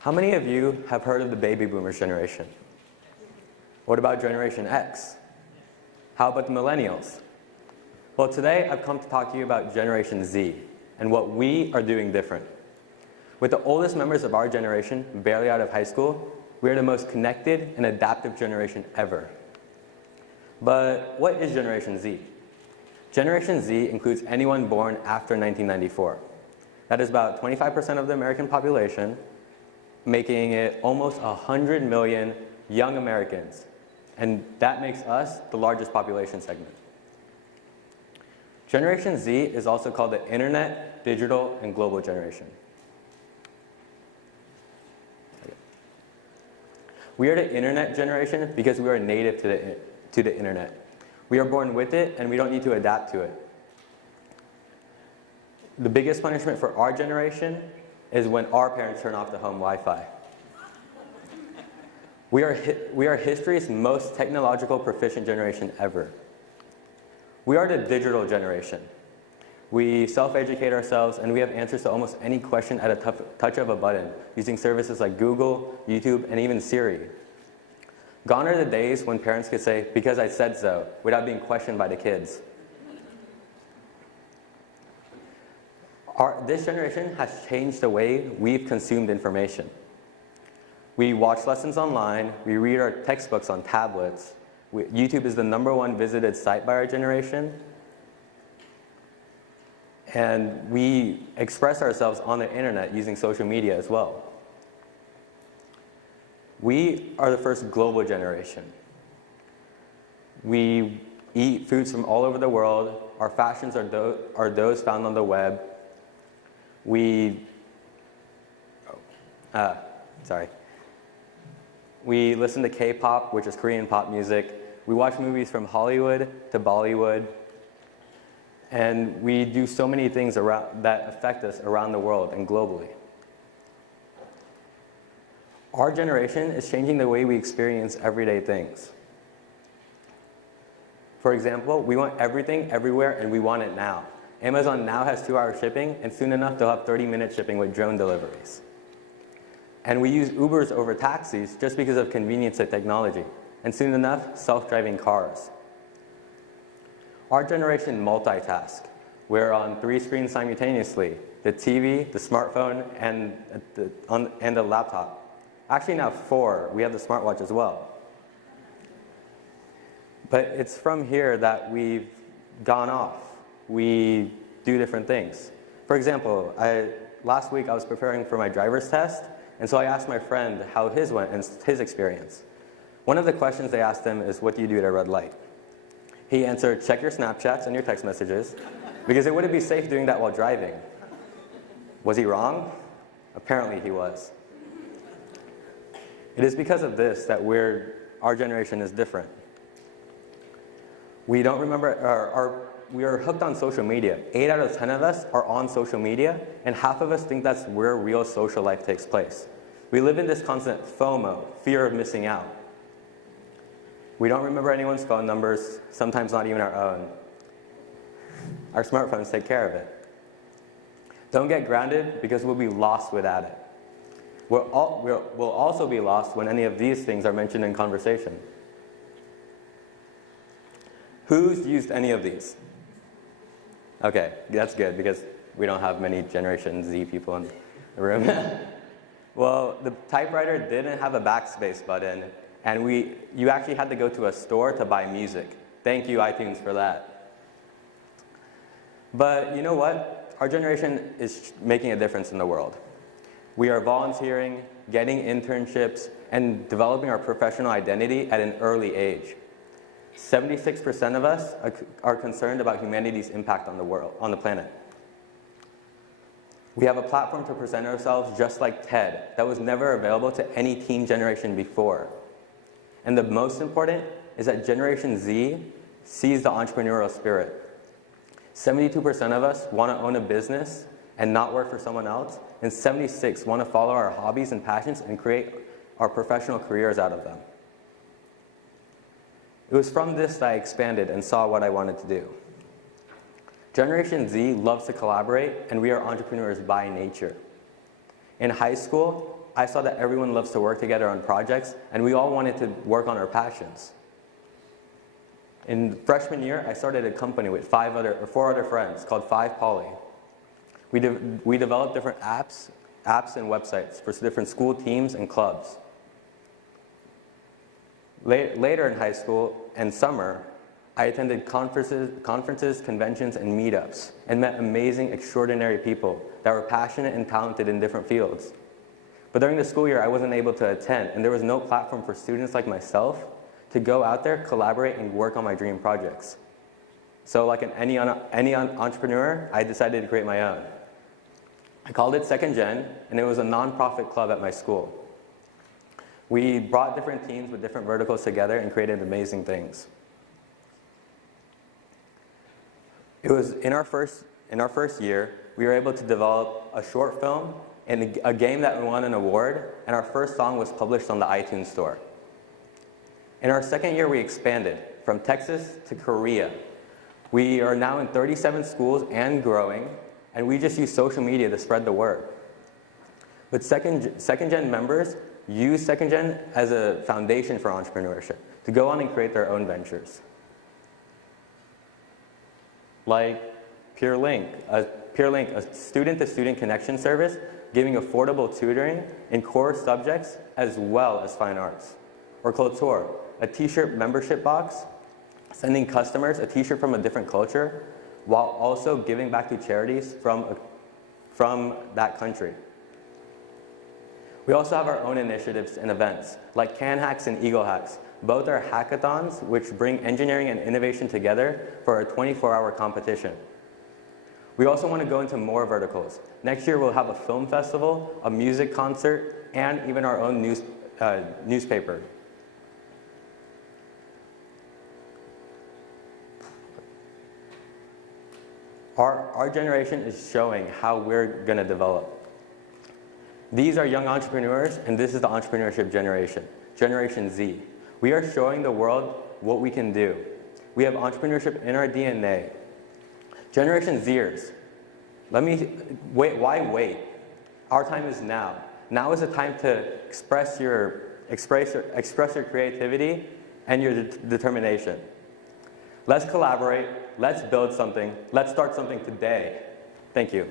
How many of you have heard of the baby boomers generation? What about Generation X? How about the millennials? Well, today I've come to talk to you about Generation Z and what we are doing different. With the oldest members of our generation barely out of high school, we are the most connected and adaptive generation ever. But what is Generation Z? Generation Z includes anyone born after 1994. That is about 25% of the American population, making it almost 100 million young Americans. And that makes us the largest population segment. Generation Z is also called the Internet, Digital, and Global generation. We are the Internet generation because we are native to the Internet. We are born with it and we don't need to adapt to it. The biggest punishment for our generation is when our parents turn off the home Wi-Fi. We are history's most technological proficient generation ever. We are the digital generation. We self-educate ourselves and we have answers to almost any question at a touch of a button using services like Google, YouTube, and even Siri. Gone are the days when parents could say, "Because I said so," without being questioned by the kids. This generation has changed the way we've consumed information. We watch lessons online, we read our textbooks on tablets. YouTube is the #1 visited site by our generation. And we express ourselves on the internet using social media as well. We are the first global generation. We eat foods from all over the world. Our fashions are those found on the web. We listen to K-pop, which is Korean pop music. We watch movies from Hollywood to Bollywood. And we do so many things that affect us around the world and globally. Our generation is changing the way we experience everyday things. For example, we want everything, everywhere, and we want it now. Amazon now has 2-hour shipping, and soon enough they'll have 30-minute shipping with drone deliveries. And we use Ubers over taxis just because of convenience and technology, and soon enough, self-driving cars. Our generation multitask. We're on 3 screens simultaneously: the TV, the smartphone, and the laptop. Actually now 4. We have the smartwatch as well. But it's from here that we've gone off. We do different things. For example, last week I was preparing for my driver's test, and so I asked my friend how his went and his experience. One of the questions they asked him is, "What do you do at a red light?" He answered, "Check your Snapchats and your text messages," because it wouldn't be safe doing that while driving. Was he wrong? Apparently he was. It is because of this that our generation is different. We don't remember, we are hooked on social media. 8 out of 10 of us are on social media, and half of us think that's where real social life takes place. We live in this constant FOMO, fear of missing out. We don't remember anyone's phone numbers, sometimes not even our own. Our smartphones take care of it. Don't get grounded because we'll be lost without it. We'll also be lost when any of these things are mentioned in conversation. Who's used any of these? Okay, that's good because we don't have many Generation Z people in the room. Well, the typewriter didn't have a backspace button, and you actually had to go to a store to buy music. Thank you, iTunes, for that. But you know what? Our generation is making a difference in the world. We are volunteering, getting internships, and developing our professional identity at an early age. 76% of us are concerned about humanity's impact on the world, on the planet. We have a platform to present ourselves just like TED that was never available to any teen generation before. And the most important is that Generation Z sees the entrepreneurial spirit. 72% of us want to own a business and not work for someone else, and 76 want to follow our hobbies and passions and create our professional careers out of them. It was from this that I expanded and saw what I wanted to do. Generation Z loves to collaborate, and we are entrepreneurs by nature. In high school, I saw that everyone loves to work together on projects, and we all wanted to work on our passions. In freshman year, I started a company with four other friends called 5 Poly. We developed different apps and websites for different school teams and clubs. Later in high school and summer, I attended conferences, conventions, and meetups, and met amazing, extraordinary people that were passionate and talented in different fields. But during the school year, I wasn't able to attend, and there was no platform for students like myself to go out there, collaborate, and work on my dream projects. So like any entrepreneur, I decided to create my own. I called it Second Gen, and it was a nonprofit club at my school. We brought different teams with different verticals together and created amazing things. It was in our first year, we were able to develop a short film and a game that won an award, and our first song was published on the iTunes store. In our second year, we expanded from Texas to Korea. We are now in 37 schools and growing, and we just use social media to spread the word. But Second Gen members use Second Gen as a foundation for entrepreneurship, to go on and create their own ventures. Like PureLink, a student-to-student connection service giving affordable tutoring in core subjects as well as fine arts. Or Culture, a t-shirt membership box, sending customers a t-shirt from a different culture while also giving back to charities from that country. We also have our own initiatives and events, like Can Hacks and Eagle Hacks. Both are hackathons which bring engineering and innovation together for a 24-hour competition. We also want to go into more verticals. Next year we'll have a film festival, a music concert, and even our own newspaper. Our generation is showing how we're going to develop. These are young entrepreneurs, and this is the entrepreneurship generation, Generation Z. We are showing the world what we can do. We have entrepreneurship in our DNA. Generation Zers, why wait? Our time is now. Now is the time to express your creativity and your determination. Let's collaborate, let's build something, let's start something today. Thank you.